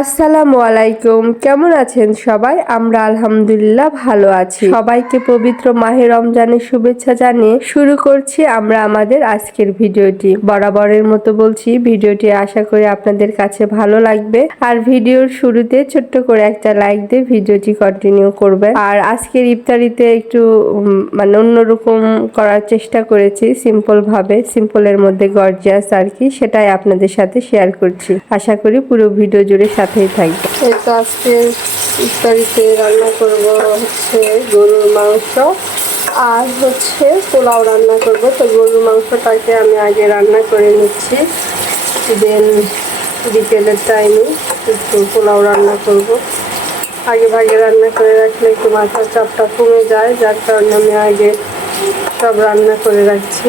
আসসালামু আলাইকুম। কেমন আছেন সবাই? আমরা আলহামদুলিল্লাহ ভালো আছি। সবাইকে পবিত্র মাহে রমজানের শুভেচ্ছা জানিয়ে শুরু করছি আমরা আমাদের আজকের ভিডিওটি। বরাবরের মতো বলছি, ভিডিওটি আশা করি আপনাদের কাছে ভালো লাগবে। আর ভিডিওর শুরুতে ছোট্ট করে একটা লাইক দিয়ে ভিডিওটি কন্টিনিউ করবে আর আজকের ইফতারিতে একটু মানে অন্যরকম করার চেষ্টা করেছি সিম্পল ভাবে সিম্পলের মধ্যে গর্জিয়াস আর কি, সেটাই আপনাদের সাথে শেয়ার করছি। আশা করি পুরো ভিডিও জুড়ে সাথেই থাকবে। এই তো আজকে ইফতারিতে রান্না করব হচ্ছে গরুর মাংস আর হচ্ছে পোলাও রান্না করব। তো গরুর মাংসটাকে আমি আগে রান্না করে নিচ্ছি। দেন বিকেলের টাইমে একটু পোলাও রান্না করব। আগে ভাগে রান্না করে রাখলে একটু মাথার চাপটা কমে যায়, যার কারণে আমি আগে সব রান্না করে রাখছি।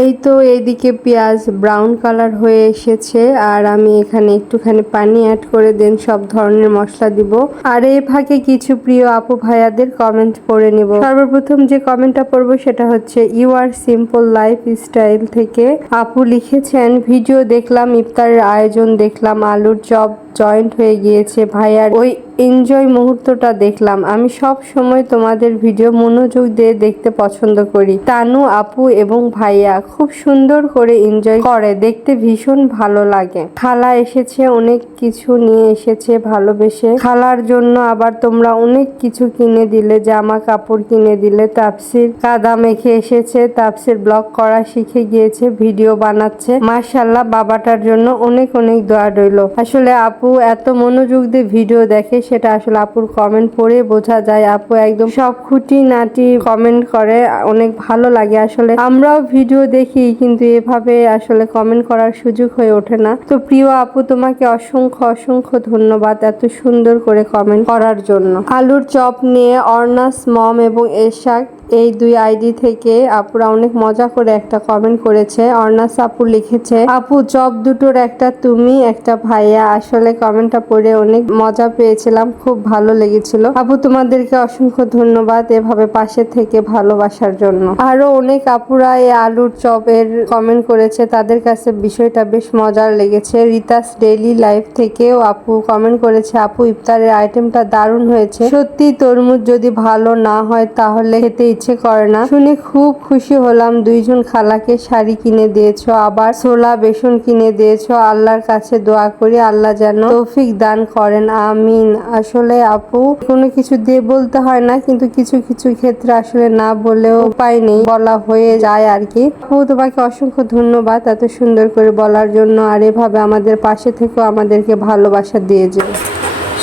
এই তো এইদিকে পেঁয়াজ ব্রাউন কালার হয়ে এসেছে, আর আমি এখানে একটুখানি পানি অ্যাড করে দেন, সব ধরনের মশলা দিব। আর এই ফাঁকে কিছু প্রিয় আপু ভাইয়াদের কমেন্ট পড়ে নিব। সর্বপ্রথম যে কমেন্টটা পড়ব সেটা হচ্ছে you are simple life style থেকে আপু লিখেছেন ভিডিও দেখলাম, ইফতারের আয়োজন দেখলাম, আলুর চপ জয়েন্ট হয়ে গিয়েছে ভাইয়ার। ওই এনজয় মুহূর্তটা দেখলাম। আমি সব সময় তোমাদের ভিডিও মনোযোগ দিয়ে দেখতে পছন্দ করি। তানু, আপু এবং ভাইয়া খুব সুন্দর করে এনজয় করে। দেখতে ভীষণ ভালো লাগে। খালা এসেছে, অনেক কিছু নিয়ে এসেছে ভালোবেসে। খালার জন্য আবার তোমরা অনেক কিছু কিনে দিলে, জামা কাপড় কিনে দিলে। তাপসির কাদা মেখে এসেছে, তাপসির ব্লগ করা শিখে গিয়েছে ভিডিও বানাচ্ছে। মাশাল্লাহ বাবাটার জন্য অনেক অনেক দোয়া রইল। আসলে আপু এত মনোযোগ দিয়ে ভিডিও দেখে সেটা আসলে আপুর কমেন্ট পড়ে বোঝা যায়। আপু একদম সব খুঁটি নাটি কমেন্ট করে, অনেক ভালো লাগে আসলে। আমরাও ভিডিও দেখি, কিন্তু এভাবে আসলে কমেন্ট করার সুযোগ হয়ে ওঠে না। তো প্রিয় আপু, তোমাকে অসংখ্য অসংখ্য ধন্যবাদ এত সুন্দর করে কমেন্ট করার জন্য। আলুর চপ নিয়ে অর্নাস, মম এবং এরশাক এই দুই আইডি থেকে আপুরা অনেক মজা করে একটা কমেন্ট করেছে। অর্নাস আপু লিখেছে, আপু, চপ দুটোর একটা তুমি, একটা ভাইয়া। আসলে কমেন্টটা পড়ে অনেক মজা পেয়েছিলাম খুব ভালো লেগেছিল। আপু তোমাদেরকে অসংখ্য ধন্যবাদ এভাবে পাশে থেকে ভালোবাসার জন্য। আরও অনেক আপুরা এই আলুর চপের কমেন্ট করেছে, তাদের কাছে বিষয়টা বেশ মজার লেগেছে। রিতাস ডেইলি লাইফ থেকেও আপু কমেন্ট করেছে, আপু, ইফতারের আইটেমটা দারুণ হয়েছে। সত্যি তরমুজ যদি ভালো না হয়, তাহলে খেতে ইচ্ছে করে না। শুনে খুব খুশি হলাম, দুইজন খালাকে শাড়ি কিনে দিয়েছ, আবার ছোলা, বেসন কিনে দিয়েছ। আল্লাহর কাছে দোয়া করি, আল্লাহ যেন তৌফিক দান করেন, আমিন। আসলে আপু, কোনো কিছু দিয়ে বলতে হয় না, কিন্তু কিছু কিছু ক্ষেত্রে আসলে না বলেও উপায় নেই, বলা হয়ে যায় আর কি আপু, তোমাকে অসংখ্য ধন্যবাদ এত সুন্দর করে বলার জন্য, আর এভাবে আমাদের পাশে থেকেও আমাদেরকে ভালোবাসা দিয়ে যে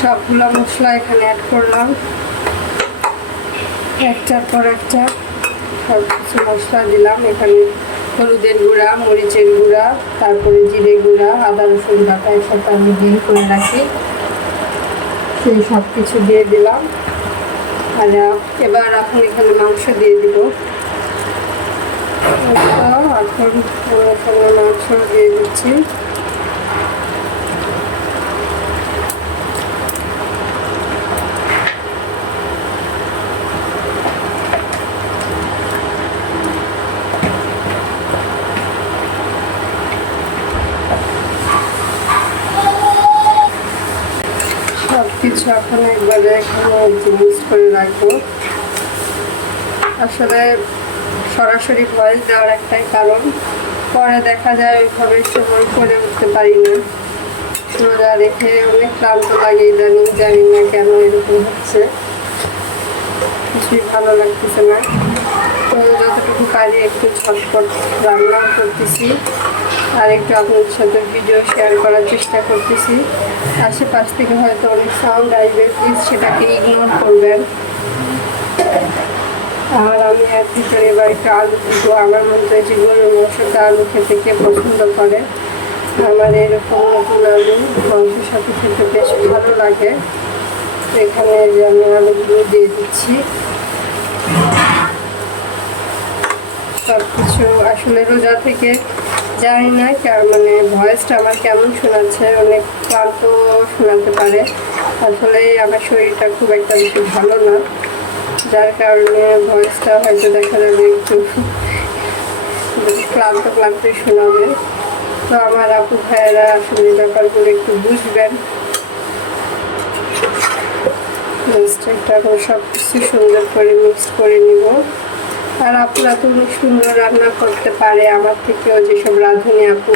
সবগুলো মশলা এখানে অ্যাড করলাম। একটার পর একটা সব কিছু মশলা দিলাম। এখানে হলুদের গুঁড়া, মরিচের গুঁড়া, তারপরে জিরে গুঁড়া, আদা রসুন বাটা একসাথে আমি দিয়ে করে রাখি। সব কিছু দিয়ে দিলাম। আর এবার এখন এখানে মাংস দিয়ে দিব। এখন মাংস দিয়ে দিচ্ছি সব কিছু এখন একবারে এখানে মিক্স করে রাখব। আসলে সরাসরি ভয়েস দেওয়ার একটাই কারণ। পরে দেখা যায় ওইভাবে সময় করে উঠতে পারি না। রোজা রেখে অনেক ক্লান্ত লাগে, ইদানিং জানি না কেন এরকম হচ্ছে। কিছুই ভালো লাগতেছে না। তো যতটুকু পারি একটু ঝটপট রান্না করতেছি। আর একটু আপনাদের সাথে ভিডিও শেয়ার করার চেষ্টা করতেছি। আশেপাশ থেকে হয়তো অনেক সাউন্ড আসবে প্লিজ সেটাকে ইগনোর করবেন। আর আমি এর ভিতরে এবার একটু আলু দিব আমার মধ্যে হয়েছে গরুর মাংসটা আলু খেতে কে পছন্দ করে। আমার এরকম নতুন আলু, মাংসের সাথে খেতে বেশ ভালো লাগে। এখানে যে আমি আলুগুলো দিয়ে দিচ্ছি। সব কিছু আসলে রোজা থেকে জানি না মানে ভয়েসটা আমার কেমন শোনাচ্ছে, অনেক ক্লান্ত শোনাতে পারে। আসলে আমার শরীরটা খুব একটা বেশি ভালো না। যার কারণে ভয়েসটা হয়তো দেখা যাবে একটু ক্লান্ত ক্লান্তই শোনাবে। তো আমার আপু ভাইয়েরা আসলে ব্যাপারগুলো একটু বুঝবেন। একটা সব কিছু সুন্দর করে মিক্স করে নিব। আর আপুরা তো অনেক সুন্দর রান্না করতে পারে। আমার থেকেও যেসব রাঁধুনি আপু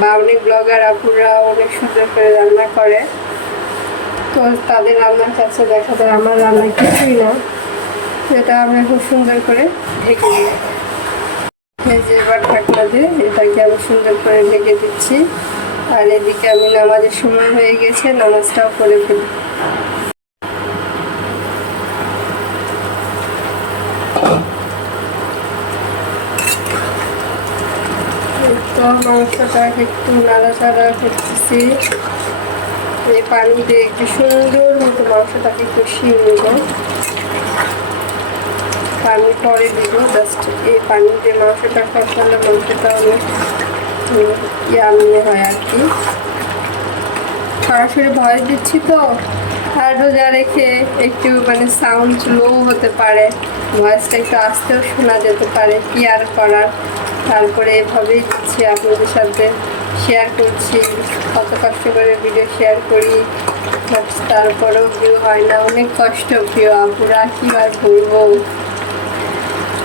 বা অনেক ব্লগার আপুরা অনেক সুন্দর করে রান্না করে। তো তাদের রান্নার কাছে দেখা যায় আমার রান্না কিছুই না। এটা আমি খুব সুন্দর করে ঢেকে দিই যে এবার ঢাকনা দিয়ে এটাকে আমি সুন্দর করে ঢেকে দিচ্ছি। আর এদিকে আমি নামাজের সময় হয়ে গেছে, নামাজটাও করে ফেলি। মাংসটা একটু নাড়াচাড়া করতেছি। এই পানি দিয়ে একটু সুন্দর মতো মাংসটাকে কষিয়ে নেব। পানি পরে দিব জাস্ট এই পানি দিয়ে মাংসটা কষালে মাংসটা অনেক ইয়ামি হয় আর কি। সরাসরি ভয় দিচ্ছি তো। আর রোজা রেখে একটু মানে সাউন্ড লো হতে পারে। ভয়েসটা একটু আস্তেও শোনা যেতে পারে। কি আর করার? তারপরে এভাবেই দিচ্ছি আপনাদের সাথে শেয়ার করছি। কত কষ্ট করে ভিডিও শেয়ার করি তারপরেও ভিউ হয় না। অনেক কষ্ট প্রিয় আপুরা কি আর বলব?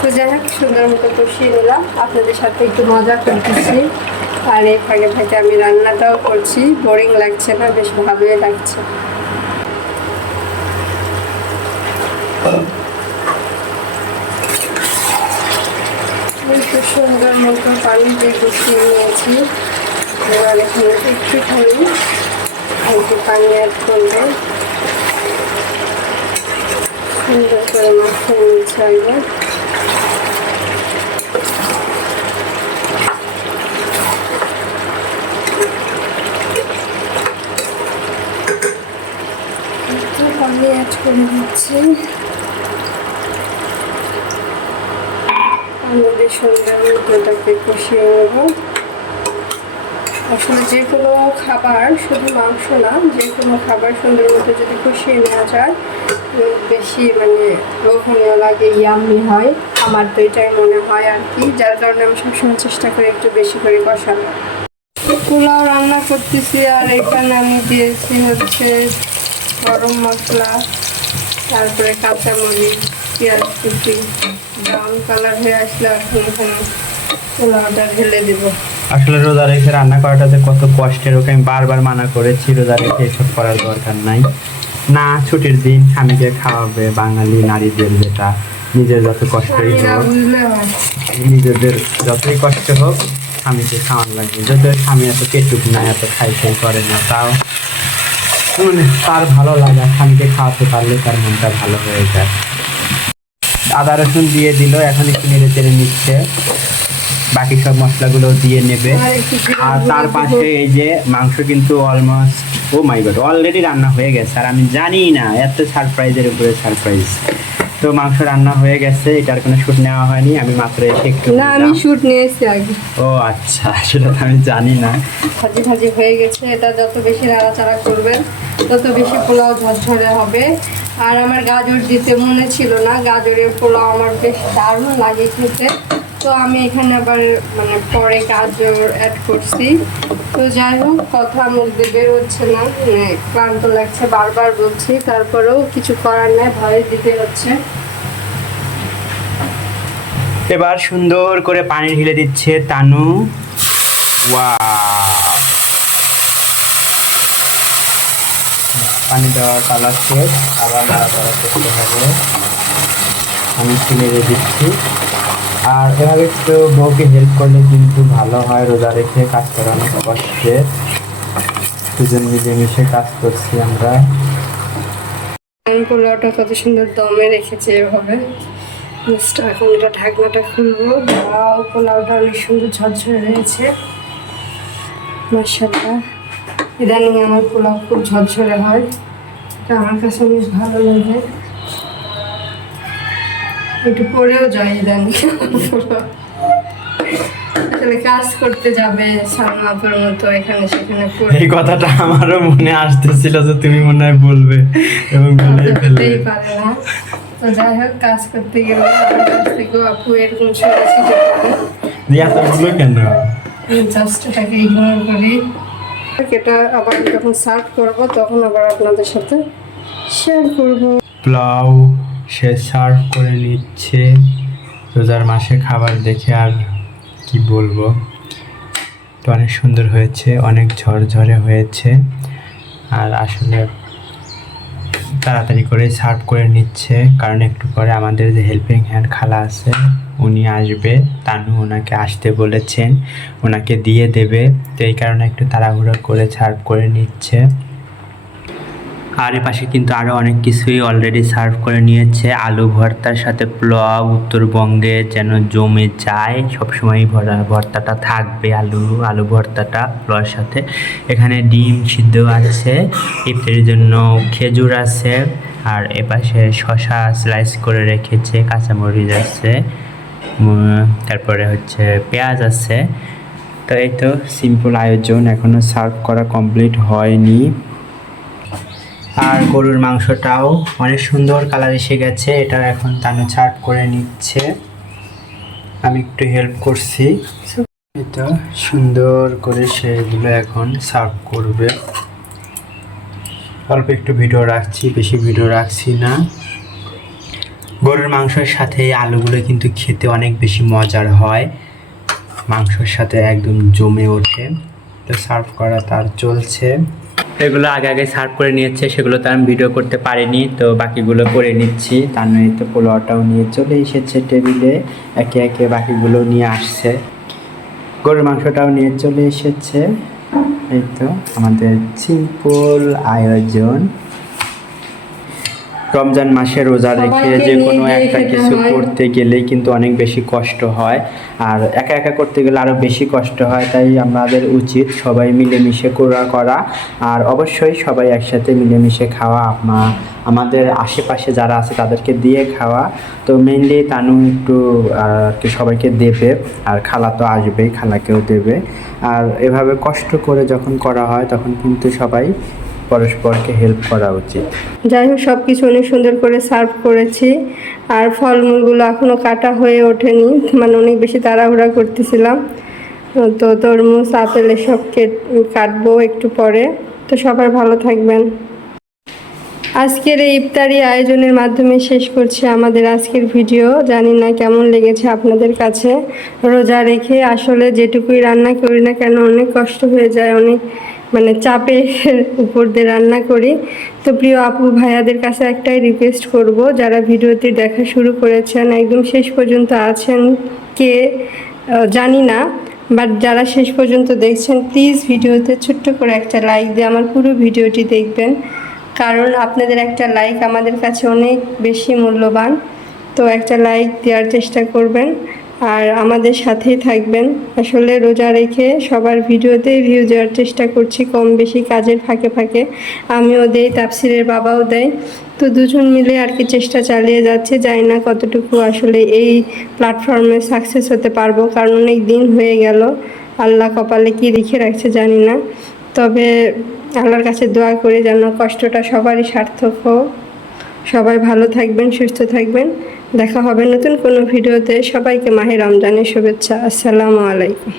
তো যাই হোক, সুন্দর মতো কষিয়ে নিলাম। আপনাদের সাথে একটু মজা করতেছি। আর এই ফাঁকে ফাঁকে আমি রান্নাটাও করছি। বোরিং লাগছে না, বেশ ভালোই লাগছে এই তো সুন্দর মতো পানি দিয়ে কষিয়ে নিয়েছি। এবার এখানে একটুখানি একটু পানি অ্যাড করব সুন্দর করে মাখিয়ে নিচ্ছি আগে। পানি অ্যাড করে দিচ্ছি। সুন্দর মতোটাকে কষিয়ে নেব। আসলে যে কোনো খাবার শুধু মাংস না, যে কোনো খাবার সুন্দর মতো যদি কষিয়ে নেওয়া যায় বেশি মানে লোভনীয় লাগে ইয়ামি হয়। আমার তো এটাই মনে হয় আর কি, যার কারণে আমি সবসময় চেষ্টা করি একটু বেশি করে কষানো পোলাও রান্না করতেছি আর এখানে আমি দিয়েছি হচ্ছে গরম মশলা, তারপরে কাঁচামরিচ, পেঁয়াজ কুচি। ব্রাউন কালার হয়ে আসলে এখন পোলাওটা ঢেলে দেবো। আসলে রোজা রেখে রান্না করাটা যে কত কষ্টের ওকে আমি বারবার মানা করেছি রোজা রেখে এসব করার দরকার নাই। না ছুটির দিন স্বামীকে খাওয়াবে বাঙালি নারীদের যেটা নিজের যত কষ্টই হোক নিজেদের যতই কষ্ট হোক স্বামীকে খাওয়ান লাগবে। যদিও স্বামী এত কেটুক না এত খাই খাই করে না তাও মানে তার ভালো লাগা স্বামীকে খাওয়াতে পারলে তার মনটা ভালো হয়ে যায়। আদা রসুন দিয়ে দিল এখন একটু নেড়ে চেড়ে নিচ্ছে। বাকি সব মশলাগুলো দিয়ে নেবে। আর তার পাশে এই যে মাংস কিন্তু almost oh my god already রান্না হয়ে গেছে। আর আমি জানি না এত সারপ্রাইজের উপরে সারপ্রাইজ তো মাংস রান্না হয়ে গেছে এটার কোনো শুট নেওয়া হয়নি। আমি মাত্র এসে একটু না আমি। শুট নিয়েছি আগে। ও আচ্ছা সেটা তো আমি জানি না। ভাজি ভাজি হয়ে গেছে। এটা যত বেশি নাড়াচাড়া করবেন তত বেশি পোলাও ঝরঝরে হবে। আর আমার গাজর দিতে মনে ছিল না। গাজরের পোলাও আমার বেশ দারুণ লাগে খেতে। তো আমি এখানে আবার মানে পরে গাজর অ্যাড করছি। তো যাই হোক, কথা মুখ দিয়ে বের হচ্ছে না। মানে ক্লান্ত লাগছে বারবার বলছি। তারপরেও কিছু করার নেই, ভয়ে দিতে হচ্ছে। এবার সুন্দর করে পানি ঢেলে দিচ্ছে তানু। ওয়াও পানি দেওয়ার কালার শেষ, আবার নাড়াচাড়া করতে হবে। আমি তুলে দিচ্ছি আর এভাবে একটু বউকে হেল্প করলে কিন্তু ভালো হয়, রোজা রেখে কাজ করা অনেক কষ্টের দুজন মিলেমিশে কাজ করছি আমরা। আমি পোলাওটা কত সুন্দর দমে রেখেছে এভাবে। জাস্ট এখন এটা ঢাকনাটা খুলবো। পোলাওটা অনেক সুন্দর ঝরঝরে হয়েছে। মাসাল্লাহ ইদানিং আমার পোলাও খুব ঝরঝরে হয়। এটা আমার কাছে বেশ ভালো লাগে। একটু পরেও যায় ইদানিং। আসলে কাজ করতে যাবে সালমাপুর মতো এখানে সেখানে এই কথাটা আমারও মনে আসতেছিল যে তুমি মনে হয় বলবে এবং বলেই ফেলবে পারে না। তো যাই হোক কাজ করতে গেলে আমার কাছ থেকেও আপু এরকম শুনেছি এতগুলো কেন? জাস্ট এটাকে ইগনোর করি। এটা আবার যখন সার্ভ করব, তখন আবার আপনাদের সাথে শেয়ার করব। পোলাও সে সার্ভ করে নিচ্ছে। রোজার মাসে খাবার দেখে আর কি বলব? তো অনেক সুন্দর হয়েছে, অনেক ঝরঝরে হয়েছে। আর আসলে তাড়াতাড়ি করে সার্ভ করে নিচ্ছে, কারণ একটু পরে আমাদের যে হেল্পিং হ্যান্ড খালা আছে উনি আসবে, তানু ওনাকে আসতে বলেছেন, ওনাকে দিয়ে দেবে, তো এই কারণে একটু তাড়াহুড়ো করে সার্ভ করে নিচ্ছে। আর পাশে কিন্তু আরও অনেক কিছুই অলরেডি সার্ভ করে নিয়েছে, আলু ভর্তার সাথে পোলাও, উত্তরবঙ্গে যেন জমে যায় সবসময় ভরা, ভর্তাটা থাকবে আলু আলু ভর্তাটা পোলাওর সাথে। এখানে ডিম সিদ্ধ আছে ইফতারির জন্য খেজুর আছে, আর এপাশে শশা স্লাইস করে রেখেছে, কাঁচামরিচ আছে। তারপরে হচ্ছে পেঁয়াজ আছে। তো এই তো সিম্পল আয়োজন এখনও সার্ভ করা কমপ্লিট হয়নি। আর গরুর মাংসটাও অনেক সুন্দর কালার এসে গেছে এটা এখন তানু ছাট করে নিচ্ছে। আমি একটু হেল্প করছি। এটা সুন্দর করে সেগুলো এখন সার্ভ করবে। অল্প একটু ভিডিও রাখছি, বেশি ভিডিও রাখছি না। গরুর মাংসের সাথে আলুগুলো কিন্তু খেতে অনেক বেশি মজার হয়। মাংসের সাথে একদম জমে ওঠে। তো সার্ভ করা তার চলছে। এগুলো আগে আগে সার্ভ করে নিয়েছে, সেগুলো তো আমি ভিডিও করতে পারিনি। তো বাকিগুলো করে নিচ্ছি। তার নয় তো পোলাওটাও নিয়ে চলে এসেছে টেবিলে। একে একে বাকিগুলো নিয়ে আসছে। গরুর মাংসটাও নিয়ে চলে এসেছে। এই তো আমাদের সিম্পল আয়োজন। রমজান মাসে রোজা রেখে যে কোনো একটা কিছু করতে গেলেই কিন্তু অনেক বেশি কষ্ট হয়। আর একা একা করতে গেলে আরও বেশি কষ্ট হয় তাই আমাদের উচিত সবাই মিলেমিশে করা করা। আর অবশ্যই সবাই একসাথে মিলেমিশে খাওয়া আমা- আমাদের আশেপাশে যারা আছে তাদেরকে দিয়ে খাওয়া। তো মেনলি তানু একটু আর কি সবাইকে দেবে আর খালা তো আসবেই খালাকেও দেবে। আর এভাবে কষ্ট করে যখন করা হয় তখন কিন্তু সবাই পরস্পরকে হেল্প করা উচিত। যাই হোক সব কিছু অনেক সুন্দর করে সার্ভ করেছি। আর ফলমূলগুলো এখনও কাটা হয়ে ওঠেনি মানে অনেক বেশি তাড়াহুড়া করতেছিলাম। তো তরমুজ, আপেল এসব কেট- কাটবো একটু পরে। তো সবাই ভালো থাকবেন। আজকের এই ইফতারি আয়োজনের মাধ্যমে শেষ করছি আমাদের আজকের ভিডিও। জানি না কেমন লেগেছে আপনাদের কাছে। রোজা রেখে আসলে যেটুকুই রান্না করি না কেন, অনেক কষ্ট হয়ে যায়, অনেক মানে চাপের উপর দিয়ে রান্না করি। তো প্রিয় আপু ভাইয়াদের কাছে একটাই রিকোয়েস্ট করব, যারা ভিডিওটি দেখা শুরু করেছেন, একদম শেষ পর্যন্ত আছেন কে জানি না বাট যারা শেষ পর্যন্ত দেখছেন প্লিজ ভিডিওতে ছোট্ট করে একটা লাইক দিয়ে আমার পুরো ভিডিওটি দেখবেন। কারণ আপনাদের একটা লাইক আমাদের কাছে অনেক বেশি মূল্যবান। তো একটা লাইক দেওয়ার চেষ্টা করবেন। আর আমাদের সাথেই থাকবেন। আসলে রোজা রেখে সবার ভিডিওতে ভিউ দেওয়ার চেষ্টা করছি কম বেশি কাজের ফাঁকে ফাঁকে। আমিও দেই তাপসিরের বাবাও দেয়। তো দুজন মিলে আর কি চেষ্টা চালিয়ে যাচ্ছে, জানি না কতটুকু আসলে এই প্ল্যাটফর্মে সাকসেস হতে পারব, কারণ অনেক দিন হয়ে গেল। আল্লাহ কপালে কি লিখে রাখছে জানি না। তবে আল্লাহর কাছে দোয়া করে যেন কষ্টটা সবারই সার্থক হোক। সবাই ভালো থাকবেন, সুস্থ থাকবেন। দেখা হবে নতুন কোনো ভিডিওতে। সবাইকে মাহে রমজানের শুভেচ্ছা। আসসালামু আলাইকুম।